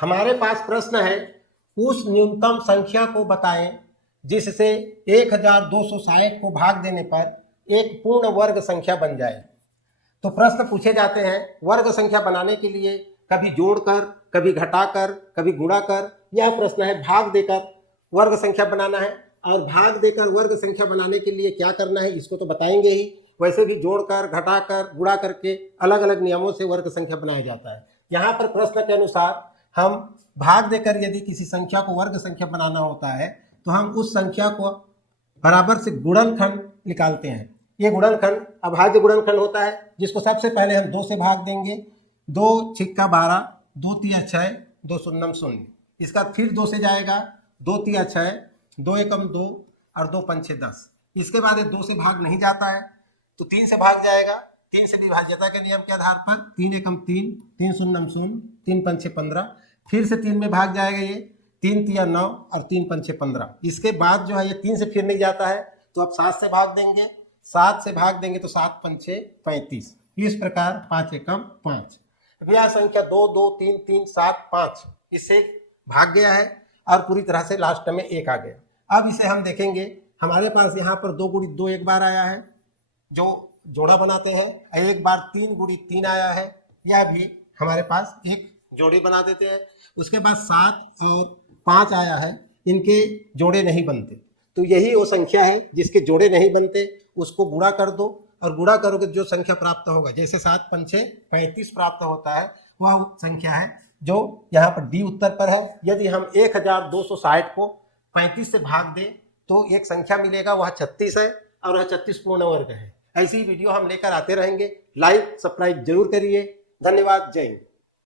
हमारे पास प्रश्न है, उस न्यूनतम संख्या को बताएं जिससे 1260 को भाग देने पर एक पूर्ण वर्ग संख्या बन जाए। तो प्रश्न पूछे जाते हैं वर्ग संख्या बनाने के लिए कभी जोड़कर, कभी घटाकर, कभी गुणाकर। यह प्रश्न है भाग देकर वर्ग संख्या बनाना है, और भाग देकर वर्ग संख्या बनाने के लिए क्या करना है इसको तो बताएंगे ही। वैसे भी जोड़कर, घटाकर, गुणा करके अलग अलग नियमों से वर्ग संख्या बनाया जाता है। यहाँ पर प्रश्न के अनुसार हम भाग देकर यदि किसी संख्या को वर्ग संख्या बनाना होता है तो हम उस संख्या को बराबर से गुणनखंड निकालते हैं। ये गुणनखंड अभाज्य गुणनखंड होता है, जिसको सबसे पहले हम 2 से भाग देंगे। 2 छिक्का 12, 2 तिया 6, 2 शून्यम 0। इसका फिर 2 से जाएगा, 2 तिया 6, 2 एकम 2 और 2 पंचे 10। इसके बाद 2 से भाग नहीं जाता है तो 3 से भाग जाएगा। 3 से विभाज्यता के नियम के आधार पर 3 एकम 3, 3 शून्यम 0, 3 पंचे 15। फिर से 3 में भाग जाएगा, ये 3 तिया 9 और 3 पंचे 15। इसके बाद जो है ये 3 से फिर नहीं जाता है तो अब 7 से भाग देंगे। 7 से भाग देंगे तो 7 पंचे 35। इस प्रकार 5 एकम 5। यह संख्या 2, 2, 3, 3, 7, 5 इससे भाग गया है और पूरी तरह से लास्ट में 1 आ गया। अब इसे हम देखेंगे, हमारे पास यहाँ पर 2 गुणित 2 एक बार आया है जो जोड़ा बनाते हैं, एक बार 3 गुणित 3 आया है, यह भी हमारे पास एक जोड़े बना देते हैं। उसके बाद 7 और 5 आया है, इनके जोड़े नहीं बनते, तो यही वो संख्या है जिसके जोड़े नहीं बनते। उसको गुणा कर दो और गुणा करोगे जो संख्या प्राप्त होगा, जैसे 7 पंचे 35 प्राप्त होता है, वह संख्या है जो यहाँ पर डी उत्तर पर है। यदि हम 1260 को 35 से भाग दें तो एक संख्या मिलेगा, वह 36 है और वह 36 पूर्ण वर्ग है। ऐसी वीडियो हम लेकर आते रहेंगे। लाइक सब्सक्राइब जरूर करिए। धन्यवाद। जय हिंद।